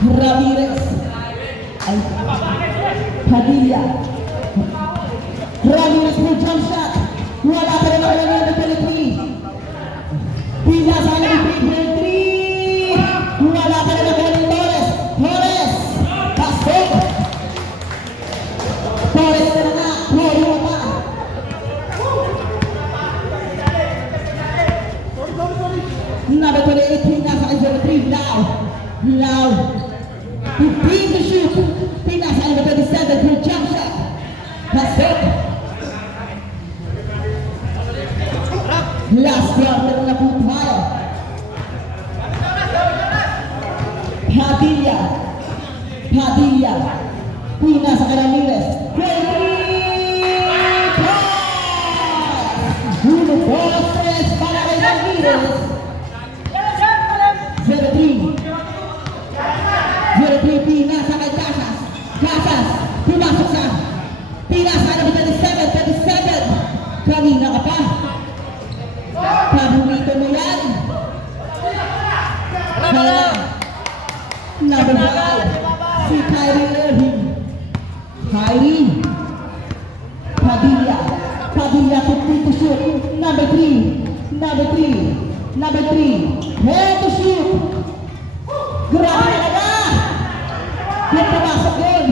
Ramirez. Ay, Padilla. Ramirez for jump shot. Wala pa rin ang number 23. Pinasa ng 3. Wala pa rin ang Torres. Torres. Pasok. Torres na nga. Puro pa. Number 28. Pinasa ng 03. Lau. 15 to shoot. Pinasa ng 27 for jump shot. Pasok. Last quarter na po tayo. Padilla. Padilla. Pinasa kay Ramirez. Uno, dos, tres para kay Ramirez. 03. 03 pinasa kay Casas. Casas. Pumasok sa. Pinasa kay 37. Kanina ka pa. Paborito mo yan. Number 5. Si Kyrie Irving. Kyrie. Padilla. Padilla 50 to shoot. Number 3. Number 3. Number 3. Head to shoot. Grabe talaga. Yung pumasok yun.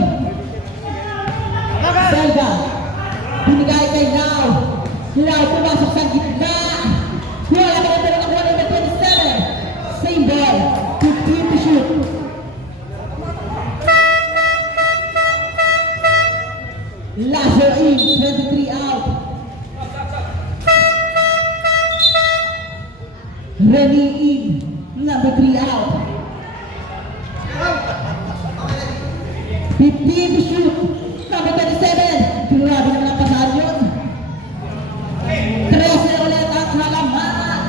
Zelda. Binigay kay Lau. Lau pumasok sa gitna. Wala ka na talaga kuha number 27. Same ball. 15 to shoot. Laser in. 23 out. Remy in. Number 3 out. 15 to shoot. Number 27. Grabe naman ang pasahan yun. 13 ulit ang halaman.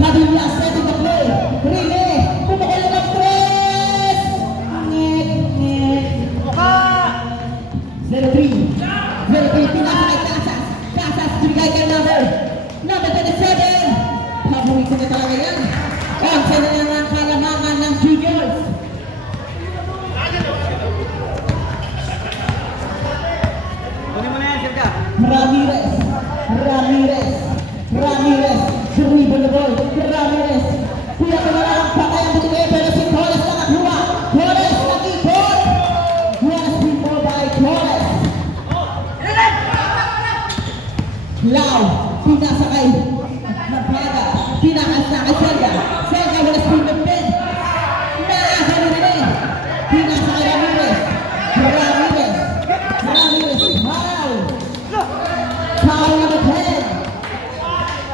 Padilla setting the play. Rene. Pumukul ng 3. Net. 03. 03. Pinasa kay Casas. Casas. Binigay kay number 27. Paborito na talaga yan. Onsa na lang ang kalamangan ng juniors. Ramirez. Ramirez. Ramirez. Dribble the ball. Ramirez. Kuya ko na lang ang patay ang buti pero si Torres na nagluwa. Torres nag-ikot. Was before by Torres. Lau. Pinasa kay Napaga. Pinakas na kay Zelda. Zelda wala spin of pen. Naasa ni Rene. Pinasa kay Ramirez. Ramirez. Ramirez. Foul. Foul number 10.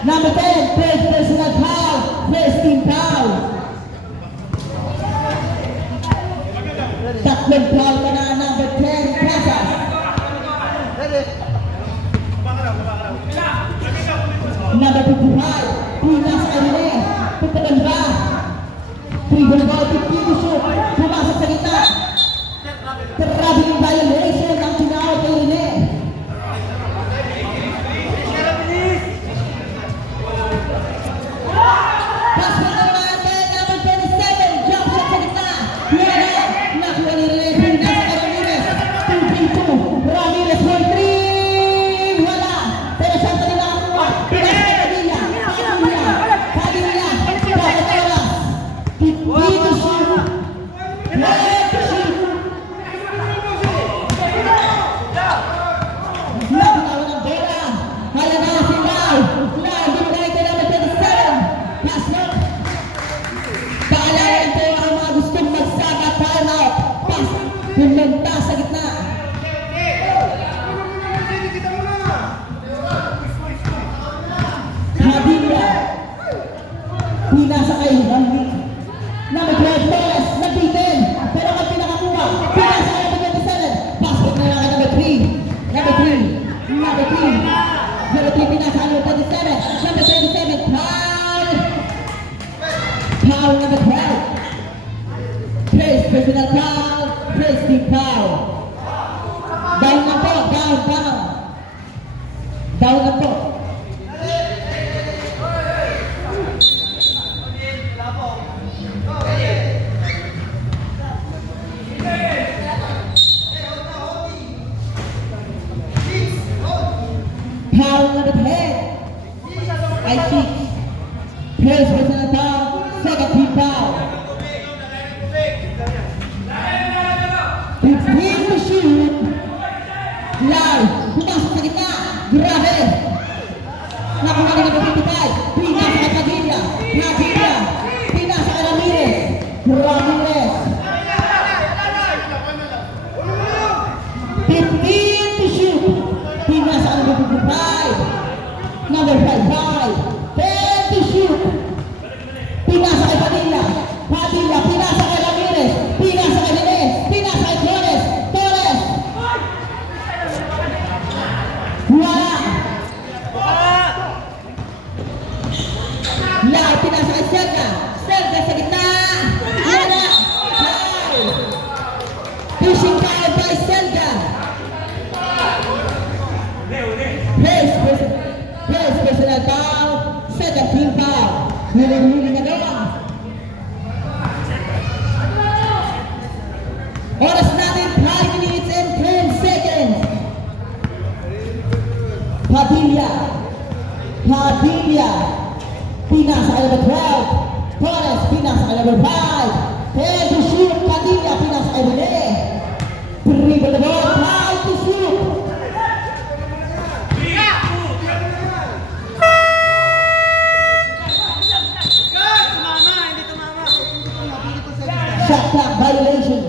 Number 10. First personal foul. First team foul. Tatlong foul ka na number 10. Casas. Number 55. Pinasa kay Rene. Pagkakan ba? Dribble ball. 50 to shoot. Pumasok sa gitna. Grabe yung violation ang tinawag kay Rene. Pass pa naman kay number 27. Jump shot sa gitna. Wala. Nakuha ni Rene. Pinasa kay Ramirez. 2-3-2. Ramirez for 3. Wala. Pero siya pa rin nakakuha. Pinasa kay Padilla. Padilla. Padilla. Bakit wala? 50 to shoot. Head to shoot. Nakuha ng bola. Kaya na si Lau. Lau. Binigay kay number 27. Pasok. Paalala ito ang mga gustong magsaga. Time out. Pass. Pinunta sa gitna. Padilla. Pinasa kay Randy. Number 12 Torres. Nagbitin. Pero kung pinakakuha. Pinasa kay number 27. Pasok na lang kay number 3. Number 3. Number 3. 03 pinasa kay number 27. Number 27. Foul. Foul number 12. First personal foul. First team foul. First personal foul, second team foul. 15 to shoot. Lau, pumasok sa gitna. Grabe. Nakuha na ng 55. Pinasa kay Padilla. Padilla. Pinasa kay Ramirez. Ramirez. 15 to shoot. Pinasa kay ng 55. Number 5. 10 to shoot. Pinasa kay Padilla. Padilla. Pinasa kay Ramirez. Pinasa kay Jimenez. Pinasa kay Torres. Torres. Wala. Lau, pinasa kay Serga. Serga sa gitna. Wala. Foul. Pushing foul by Serga. First personal foul. Second team foul. Huli-huli na doon. Oras natin 5 minutes and 10 seconds. Padilla. Padilla. Pinasa kay number 12. Torres. Pinasa kay number 5. 10 to shoot. Padilla. Pinasa kay Rene. Dribble the ball. 5 to shoot. Shot clock violation.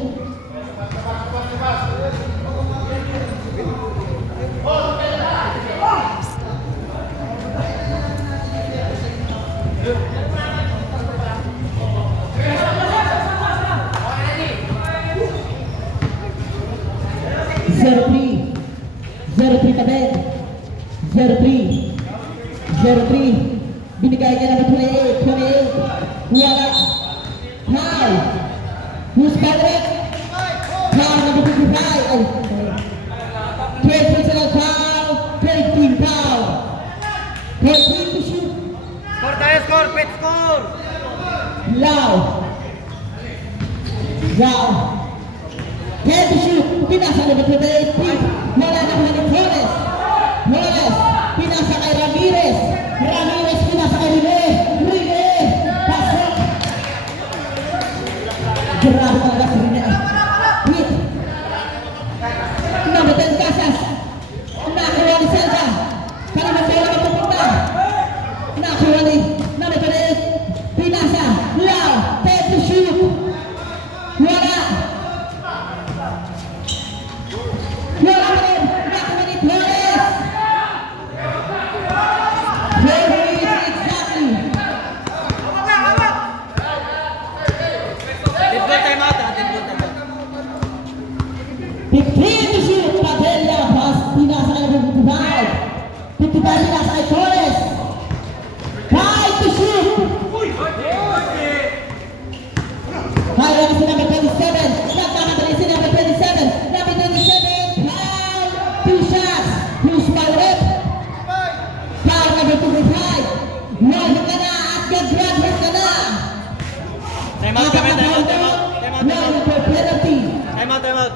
Zero three Tabel. 0-3. Binigay niya na 28. Wala. Foul. Who's Patrick? Foul number 55. Ay. 12 personal foul. 13 foul. 13 to shoot. Score tayo, score, pet score! Lau. 10 to shoot. Pinasa number 28. Wala na kung Flores. Pinasa kay Ramirez. Pinasa kay Rene. Pasok. Grabe talaga si Rene. Hit. Number 10 Casas. Nakuha ni Selva. Kalimat tayo na magpupunta. Nakuha ni number 28. Pinasa. Lau. 10 to shoot. Wala pa rin. Nakuha ni Flores. 12 minutes exactly. Time out, time out. 15 to shoot. Padilla. Pinasa kay 55. 55 pinasa kay Torres. 5 to shoot. Kaya na si number 27. Nagkamadali si number 27. Number 27. Foul. 2 shots. Who's my rep? Foul number 25. Wala ka na at gagraduate ka na. Time out kami, time out. Wala for penalty. Time out.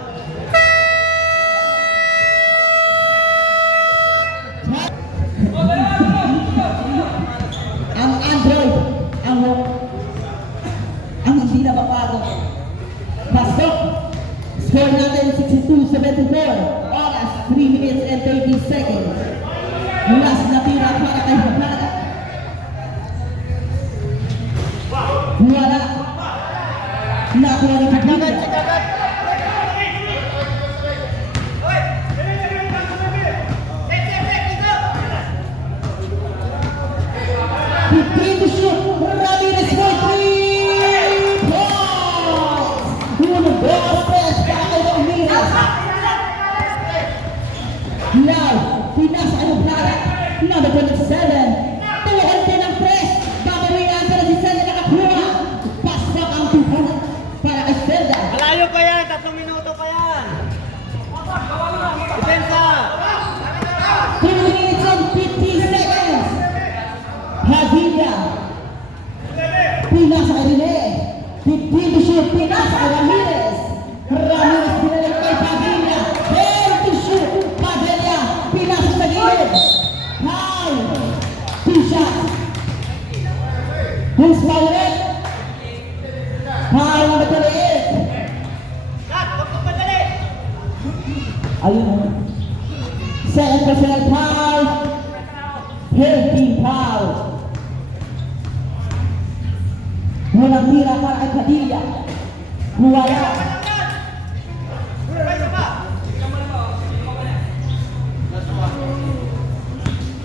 Ang Android, ang hindi na babago. Pasok. Score natin 62-74. Oras 3 minutes and 30 seconds. Last na tira para kay Hablada. Wala. Nakuha ni Hablada. To shoot. Ramirez for 3 points. Uno, dos, tres para kay Ramirez. Now, pinasa kay Hablada. Number 27. Tawagan din ang press. Babawian pero si Selda nakakuha. Pasok ang 2 points para kay Selda. Malayo pa yan, 3 minuto pa yan. Depensa! 3 minutes and 50 seconds. Padilla. Pinasa kay Rene. 15 to shoot. Pinasa kay Ramirez. Pinalik kay Padilla. 10 to shoot. Padilla. Pinasa sa gilid. High. 2 shots. Ayun o. Second personal foul. Third team foul. Walang tira para kay Padilla. Wala.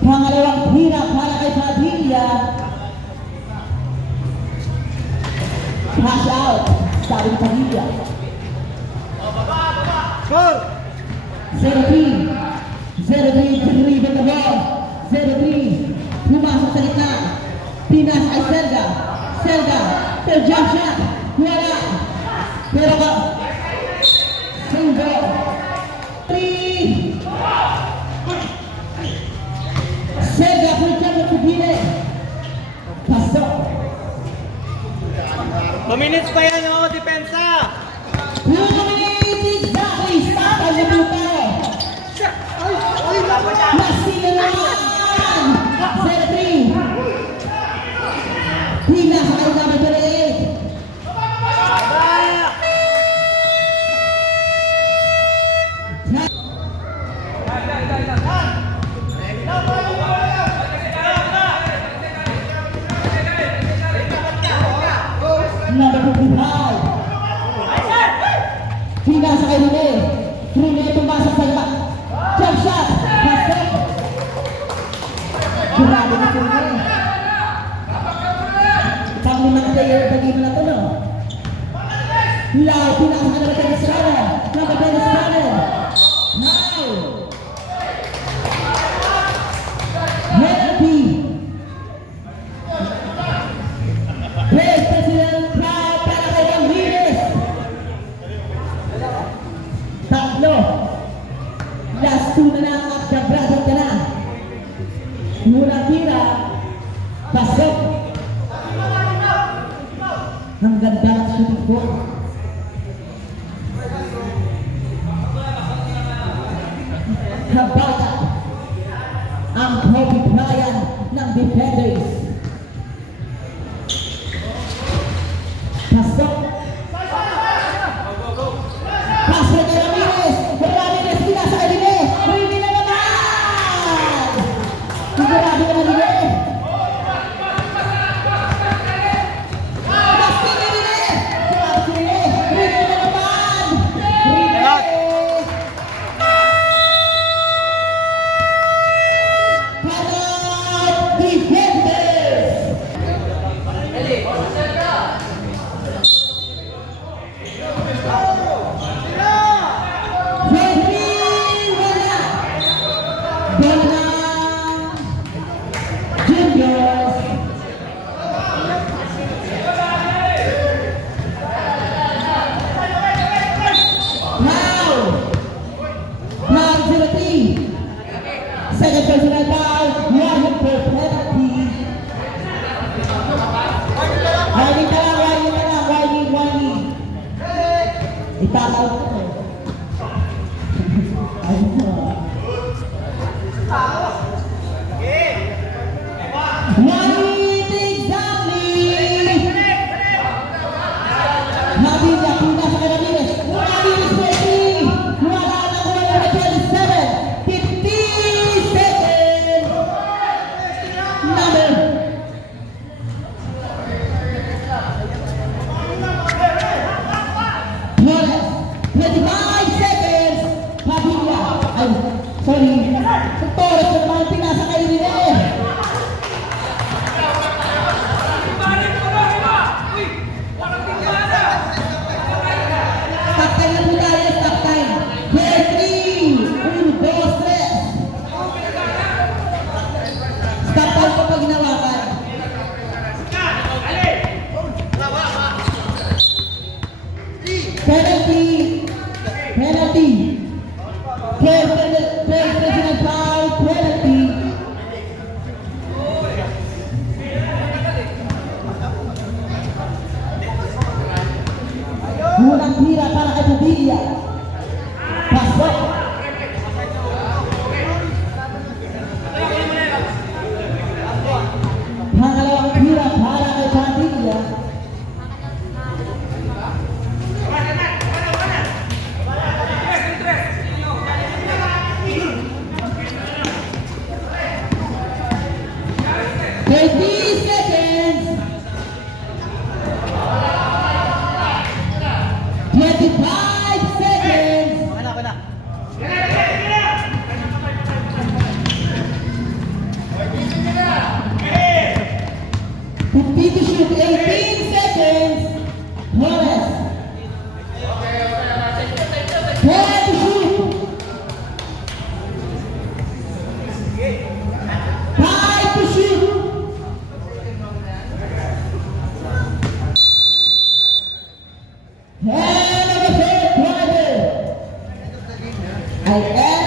Pangalawang tira para kay Padilla. Pass out. Sabi ni Padilla. Score! 0-3. 0-3. Tinriban na ball. 0-3. Pumasok sa gitna. Pinas ay Selga. Selga. Pero jump shot. Wala. Pero ka. Single. 3. Selga for jump at Pupile. Pasok. 2 minutes pa yan, oh, depensa! 2 minutes exactly. Stop ang nabuta. Masilawan! 0-3. Pinas ay number 38. Number 55. Pinas ay Rene. Rene pumasok sa iba. Jump shot. Pasok. Grabe na si Rene. Pang-limang player na game na ito, no? Lau, pinasa ka naman tayo sa kanan. Number 10 sa kanan. Now. Penalty. Best President Proud para kay Ramírez. Tatlo. Last 2 na lang at kabrasan ka na. Mula tira. Pasok. Ang ganda ng shooting ko. Kabata. Ang Kobe Bryant ng defenders. Pasok. Pasok kay Ramírez. Ramírez pinasa kay Rene. Rene na naman. Grabe naman Rene. Basta ni Rene. Grabe si Rene. Rene na naman. Rene. Para defenders. Second personal foul, one for penalty. Whining ka lang, whining. Itakaw ko. Ayun mo. 1 minute exactly. Padilla, Pinas sa Ramírez. Ramírez ready. Wala na ko yung 27. 50 seconds. Number. Flores. 25 seconds. Padilla. Ay, sorry. Torres naman pinasa kay Rene. Stop time na po tayo, stop time. 3, 1, 2, 3. Stop time kapag ginawakan. Penalty. Personal foul, penalty. Unang tira para kay Padilla. Pasok. Pangalawang tira para kay Padilla. ay El